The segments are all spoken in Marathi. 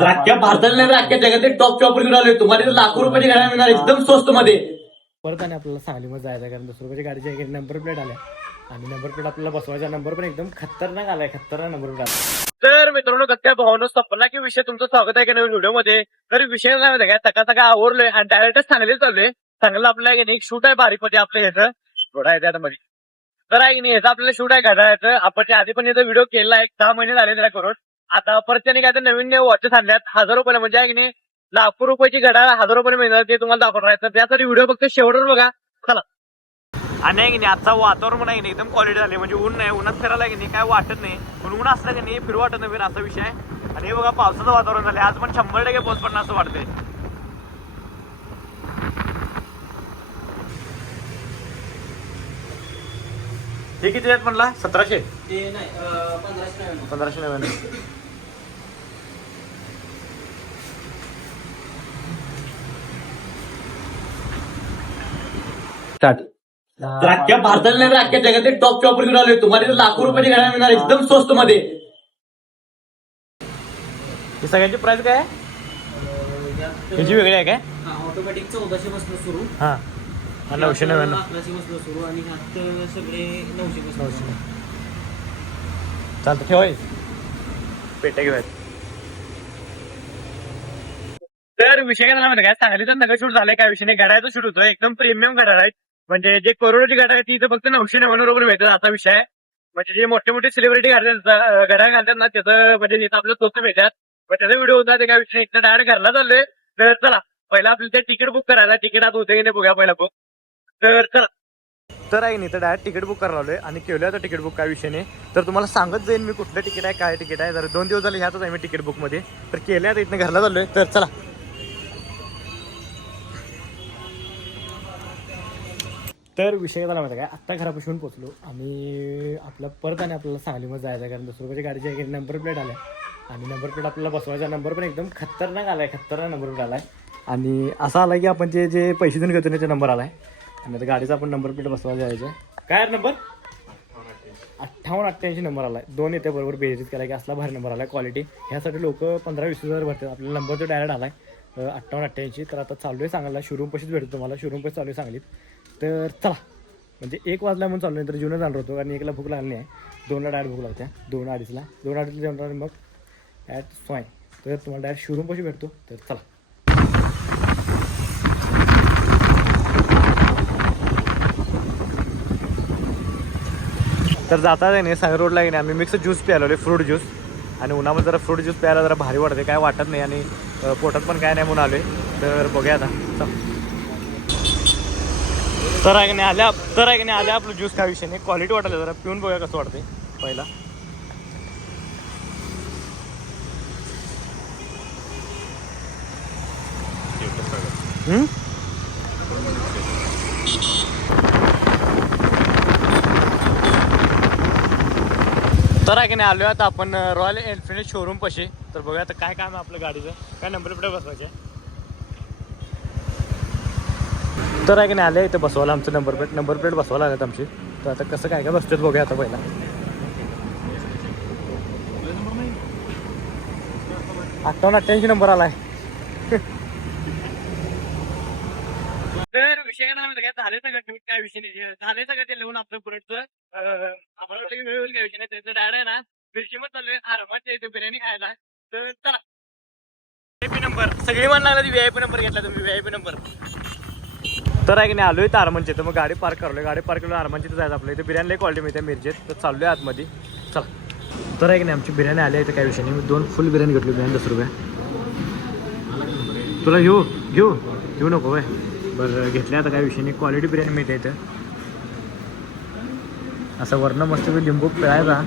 तर अख्ख्या भारताला नाही तर अख्ख्या जगातील टॉप चॉपर घेऊन आलोय. तुम्हाला इथं लाखो रुपयाची गाड्या मिळणार एकदम स्वस्त मध्ये. परत आणि आपल्याला सांगलीमध्ये जायचं कारण 10 रुपयाची गाडीची नंबर प्लेट आल्या आणि नंबर प्लेट आपल्याला बसवायचा. नंबर पण एकदम खतरनाक आलाय, खतरनाक नंबर प्लेट आला. तर मित्रांनो, कथ्या भावनो संपला की विषय तुमचं स्वागत आहे का नवीन व्हिडिओमध्ये. तर विषय काय माहिती काय, सकाळ आवरलोय आणि डायरेक्ट सांगली चाललोय. सांगलीला आपल्याला एक शूट आहे बारीकमध्ये आपल्या ह्याचं थोडा आहे त्यात मध्ये. तर आहे की नाही, ह्याचा आपल्याला शूट आहे घड्याळाचं. आपण आधी पण याचा व्हिडिओ केला आहे, 6 महिने झाले त्याला करून. आता परत त्याने काय तर नवीन वॉचेस आणल्यात 1000 रुपयाला. म्हणजे आहे की नाही, लाखो रुपयाची घड्याळ 1000 रुपये मिळणार ते तुम्हाला दाखवणार आहे. तर त्यासाठी व्हिडिओ फक्त शेवटवर बघा. चला. आणि आहे की नाही, आजचा वातावरण पण आहे की नाही एकदम क्वालिटी झाली. म्हणजे ऊन नाही, उन्हात फिरायला की नाही काय वाटत नाही. पण ऊन असलं की नाही फिरू वाटत नाही असा विषय आहे. आणि हे बघा पावसाचं वातावरण झालं. आज पण 100% पाऊस पडणार असं वाटतंय. हे किती आहेत म्हणला? 1700 1599. तर अख्ख्या भारताला नाही तर अख्ख्या जगातील टॉप चॉपर घेऊन आलोय. तुम्हाला इथं लाखो रुपयाची गाड्या मिळणार एकदम स्वस्त मध्ये. ही सगळ्यांची प्राइस काय आहे? ह्याची वेगळी आहे काय? ऑटोमॅटिक 1400 पासून सुरू. हा 999. 1100 पासून सुरू आणि ह्यात सगळे 900 पासून. चालतं ठेवाय पेट्या घेऊयात. तर विषय काय झाला माहिती काय, सांगली तर नगर शूट झालंय. काय विषय नाही, घड्याळाचं शूट होतं. एकदम प्रीमियम घड्याळ आहेत. म्हणजे जे करोडची घड्याळ आहे ती इथं फक्त 999 रुपये मिळतात असा विषय आहे. म्हणजे जे मोठे मोठे सेलिब्रिटी घड्याळ घालतात ना त्याचं म्हणजे तिथं आपलं स्वस्त मिळतात. पण त्याचा व्हिडिओ होता ते काय विषय एकदा डायरेक्ट घरला चाललोय. तर चला पहिला आपल्याला ते तिकीट बुक करायला. तिकीट आता होते की नाही बघूया पहिला बुक. तर चला. तर आहे नाही तर डायरेक्ट तिकीट बुक करायला आलोय आणि केलं आता तिकीट बुक काय विषय नाही. तर तुम्हाला सांगत जाईन मी कुठलं तिकीट आहे काय तिकीट आहे. जर 2 दिवस झाले ह्यातच आहे मी तिकीट बुकमध्ये. तर केलं आता इथनं घरला चाललोय. तर चला. तर विषय झाला माहिती काय, आत्ता घरापासून पोहोचलो आणि आपलं परत आणि आपल्याला सांगलीमध्ये जायचं कारण 10 रुपयाची गाडीची नंबर प्लेट आल्या आणि नंबर प्लेट आपल्याला बसवायचा. नंबर पण एकदम खतरनाक आलाय, खतरनाक नंबर प्लेट आलाय. आणि असा आला की आपण जे पैसे देऊन घेतो त्याचा नंबर आलाय आणि आता गाडीचा आपण नंबर प्लेट बसवायला जायचं. काय नंबर 5888 नंबर आलाय. 2 येते बरोबर बेरीज केला की असला भारी नंबर आलाय. क्वालिटी ह्यासाठी लोक 15-20 हजार भरतात. आपल्याला नंबर तो डायरेक्ट आलाय 5888. तर आता चालू आहे सांगायला, शोरूम पशीच भेटतो तुम्हाला. शोरूम पशी चालू आहे सांगलीत. तर चला, म्हणजे 1 वाजला म्हणून चालू नाही तर जेवण जाणार होतो कारण 1ला भूक लागली नाही. 2ला डायरेक्ट भूक लागते. 2-2:30ला 2-2:30 जेवणार मग ॲट स्वाय. तर तुम्हाला डायरेक्ट शोरूम पशी भेटतो. तर चला. तर जाता नाही सांगली रोडला की नाही आम्ही मिक्स ज्यूस प्यायलो, फ्रूट ज्यूस. आणि उन्हामध्ये जरा फ्रूट ज्यूस प्यायला जरा भारी वाटते, काय वाटत नाही. आणि पोटात पण काय नाही म्हणून आलोय. तर बघूया आता. चल. तर आहे की नाही आल्या आपलं ज्यूस काय विषय नाही. क्वालिटी वाटलं जरा पिऊन बघूया कसं वाटतंय पहिला. तर आहे की नाही आलो आता आपण रॉयल एनफिल्ड शोरूम पाशी. तर बघूया आता काय काम आहे आपल्या गाडीचं, काय नंबर प्लेट बसवायचे. तर आहे की नाही आले इथे बसवायला आमचं नंबर प्लेट बसवायला आल्यात आमची. तर आता कसं काय बसतात बघूया आता पहिला. 5888 नंबर आलाय. तर विषय काय माहिती काय, झाले सगळं काय विषय नाही. झाले सगळं ते लिहून आपलं पुढचं आम्हाला वाटतं की मिळेल काय विषय नाही. त्याचं डायरेक्ट आहे ना बिर्शीमध्ये चाललोय आरामात येते बिर्याणी खायला. तर चला. VIP नंबर सगळी म्हणणार VIP नंबर घेतला तुम्ही, VIP नंबर. तर आहे की नाही आलोय तर आरमानचे. तर मग गाडी पार्क करलोय. गाडी पार्क करून आरमानची तर जायचं आपलं. इथे बिर्याणी लई क्वालिटी मिळते मिरजेत. तर चाललोय आतमध्ये. चला. तर आहे की नाही आमची बिर्याणी आली आहे. तर काय विषय नाही. मी 2 फुल बिर्याणी घेतली. बिर्याणी 10 रुपये. तुला घेऊ नको बाय. बरं घेतल्या आता काय विषय नाही. क्वालिटी बिर्याणी मिळते इथं. असं वर्ण मस्त लिंबू पिळायचा.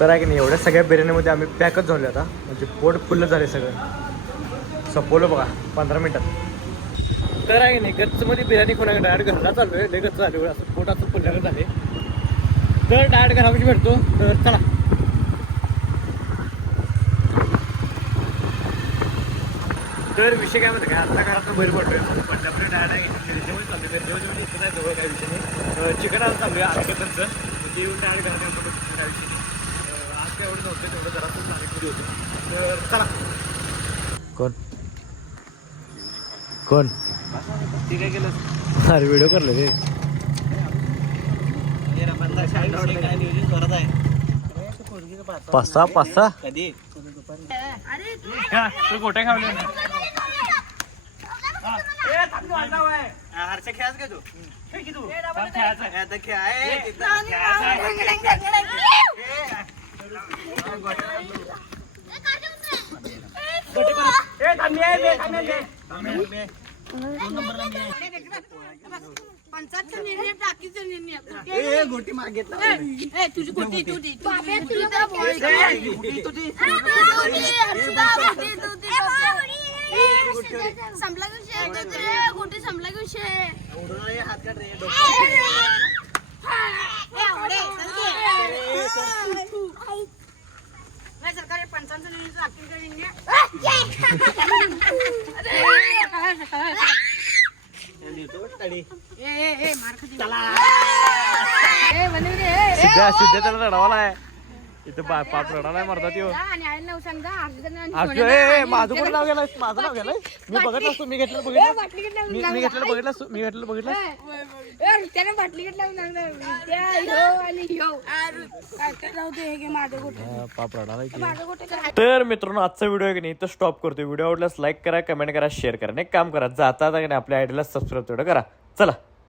तर आहे की नाही एवढ्या सगळ्या बिर्याणीमध्ये आम्ही पॅकच झालो आता. म्हणजे पोट फुल्ल झाले सगळं. संपवलं बघा 15 मिनिटात. तर आहे की नाही गच्चमध्ये बिर्याणी कोणाकडे डायरेक्ट घरला चालू आहे. लय गच्च झाले असं पोटाचं फुलल्यानं झाले. तर डायरेक्ट घरापाशी भेटतो. तर चला. तर विषय काय म्हणतो काय आता घरात बाहेर पडतोय पण आपल्या डायरेक्ट जेवण चालू आहे जेवण इथं नाही जवळ काय विषय नाही चिकन आज चालू आहे आरोग्याचं ते येऊन डायरेक्ट घरात येऊन काय विषय नाही आज काय एवढं नव्हतं तेवढं जरासं पाणीपुरी होतं तर चला कोण कोण ती काय केलं अरे व्हिडिओ करलं रे काय नियोजन करत आहे पाच सहा कधी तू गोट्या खावले हरच्या खेळाच का तू पंचायतचा निर्णय टाकीचा निर्णय गोटी मागितला तुझी गोटी तुझी संपला गोटी संपला हात काढ रे सरकारी पंचायतचा निर्णय टाकीचा निर्णय सिद्ध्या त्याला रडावाला आहे इथं पाप रडाला आहे मरतात येऊ माझं पण नाव गेलाय माझं नाव गेलंय मी बघितलं असतो मी घेतलं बघितलं त्याने बाटली घेतला पाप रडाला तर मित्रांनो आजचा व्हिडिओ आहे की नाही तर स्टॉप करतो व्हिडिओ आवडल्यास लाईक करा कमेंट करा शेअर करा एक काम करा जाता आपल्या आयडीला सबस्क्राईब तेवढं करा चला